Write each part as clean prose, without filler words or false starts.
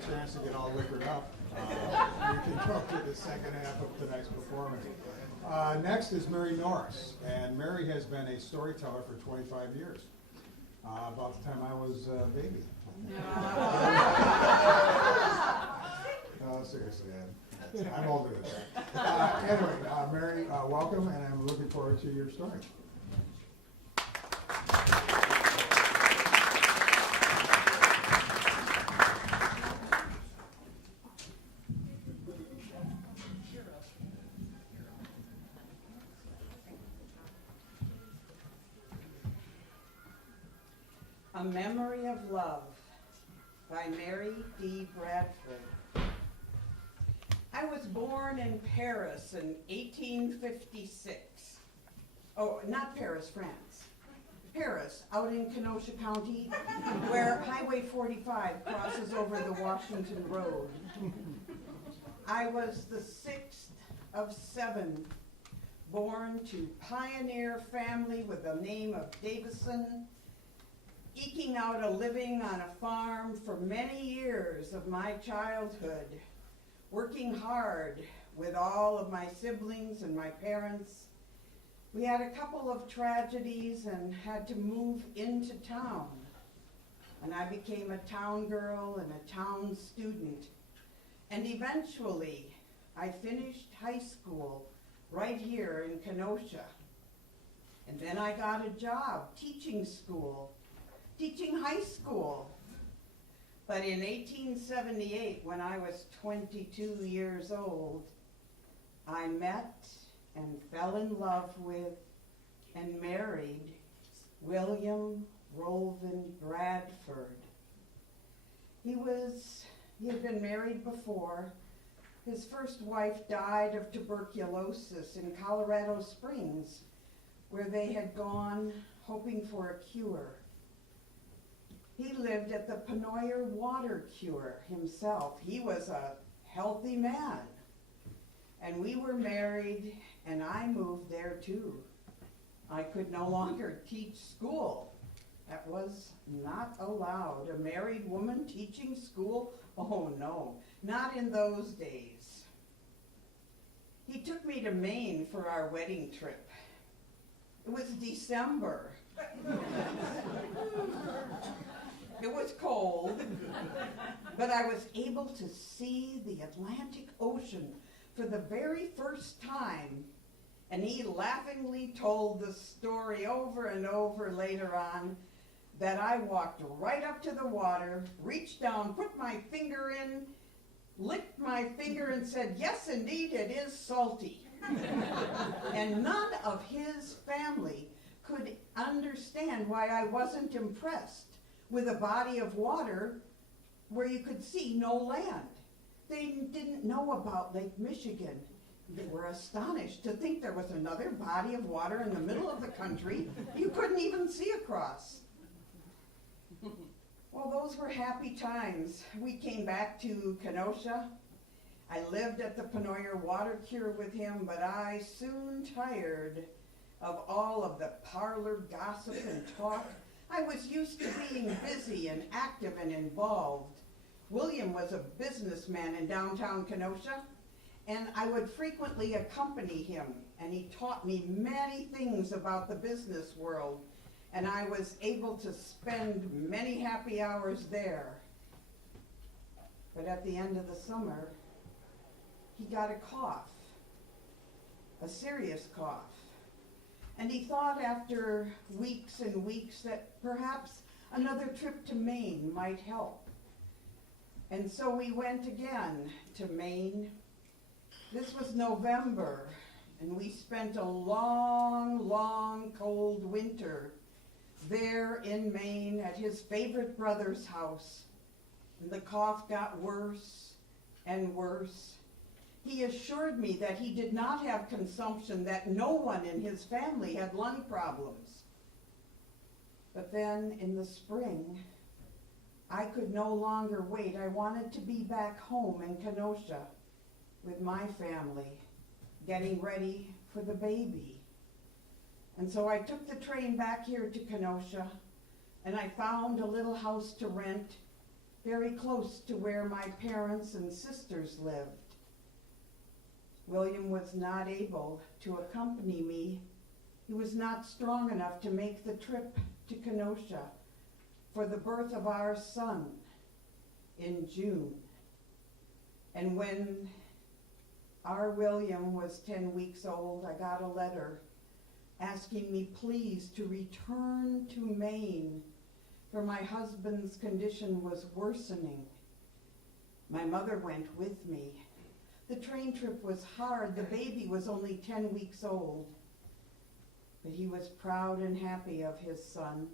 a chance to get all liquored up, we can go to the second half of tonight's performance. Next is Mary Norris, and Mary has been a storyteller for 25 years, about the time I was a baby. No, seriously, I'm older than that. Anyway, Mary, welcome, and I'm looking forward to your story. A Memory of Love by Mary D. Bradford. I was born in Paris in 1856. Oh, not Paris, France. Paris, out in Kenosha County, where Highway 45 crosses over the Washington Road. I was the sixth of seven, born to pioneer family with the name of Davison, eking out a living on a farm for many years of my childhood, working hard with all of my siblings and my parents. We had a couple of tragedies and had to move into town. And I became a town girl and a town student. And eventually, I finished high school right here in Kenosha. And then I got a job teaching high school. But in 1878, when I was 22 years old, I met and fell in love with and married William Rolvin Bradford. He had been married before. His first wife died of tuberculosis in Colorado Springs, where they had gone hoping for a cure. He lived at the Penoyer Water Cure himself. He was a healthy man. And we were married, and I moved there too. I could no longer teach school. That was not allowed. A married woman teaching school? Oh no, not in those days. He took me to Maine for our wedding trip. It was December. It was cold, but I was able to see the Atlantic Ocean for the very first time, and he laughingly told the story over and over later on that I walked right up to the water, reached down, put my finger in, licked my finger and said, "Yes, indeed, it is salty." And none of his family could understand why I wasn't impressed with a body of water where you could see no land. They didn't know about Lake Michigan. They were astonished to think there was another body of water in the middle of the country you couldn't even see across. Well, those were happy times. We came back to Kenosha. I lived at the Penoyer Water Cure with him, but I soon tired of all of the parlor gossip and talk. I was used to being busy and active and involved. William was a businessman in downtown Kenosha, and I would frequently accompany him, and he taught me many things about the business world, and I was able to spend many happy hours there. But at the end of the summer, he got a cough, a serious cough. And he thought after weeks and weeks that perhaps another trip to Maine might help. And so we went again to Maine. This was November, and we spent a long, long, cold winter there in Maine at his favorite brother's house. And the cough got worse and worse. He assured me that he did not have consumption, that no one in his family had lung problems. But then in the spring, I could no longer wait. I wanted to be back home in Kenosha with my family, getting ready for the baby. And so I took the train back here to Kenosha, and I found a little house to rent very close to where my parents and sisters lived. William was not able to accompany me. He was not strong enough to make the trip to Kenosha for the birth of our son in June. And when our William was 10 weeks old, I got a letter asking me please to return to Maine, for my husband's condition was worsening. My mother went with me. The train trip was hard. The baby was only 10 weeks old, but he was proud and happy of his son.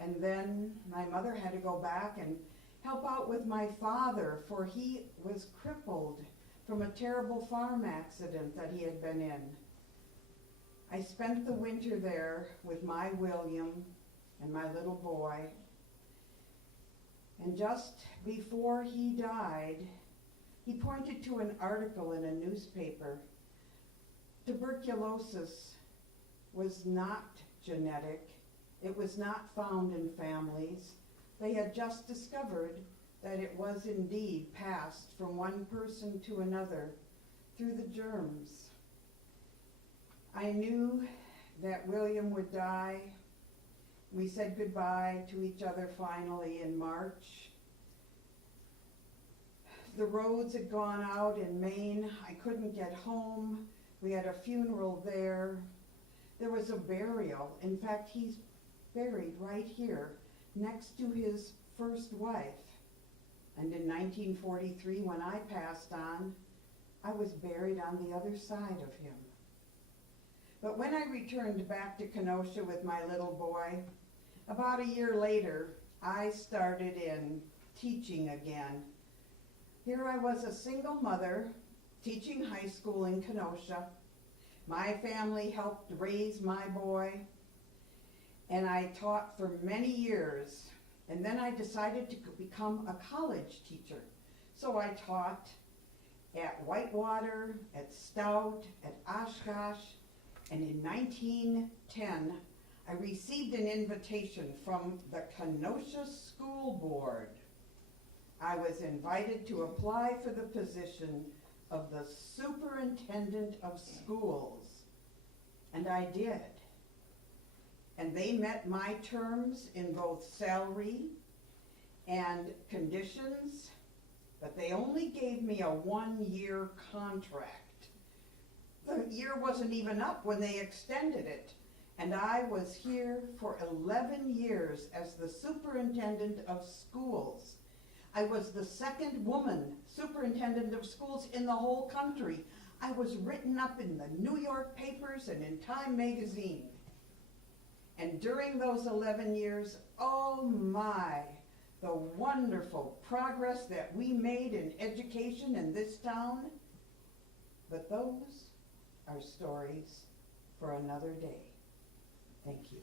And then my mother had to go back and help out with my father, for he was crippled from a terrible farm accident that he had been in. I spent the winter there with my William and my little boy. And just before he died, he pointed to an article in a newspaper. Tuberculosis was not genetic. It was not found in families. They had just discovered that it was indeed passed from one person to another through the germs. I knew that William would die. We said goodbye to each other finally in March. The roads had gone out in Maine. I couldn't get home. We had a funeral there. There was a burial. In fact, he's buried right here next to his first wife. And in 1943, when I passed on, I was buried on the other side of him. But when I returned back to Kenosha with my little boy, about a year later, I started in teaching again. Here I was a single mother teaching high school in Kenosha. My family helped raise my boy, and I taught for many years. And then I decided to become a college teacher. So I taught at Whitewater, at Stout, at Oshkosh, and in 1910, I received an invitation from the Kenosha School Board. I was invited to apply for the position of the superintendent of schools, and I did. And they met my terms in both salary and conditions, but they only gave me a 1-year contract. The year wasn't even up when they extended it, and I was here for 11 years as the superintendent of schools. I was the second woman superintendent of schools in the whole country. I was written up in the New York papers and in Time magazine. And during those 11 years, oh my, the wonderful progress that we made in education in this town. But those are stories for another day. Thank you.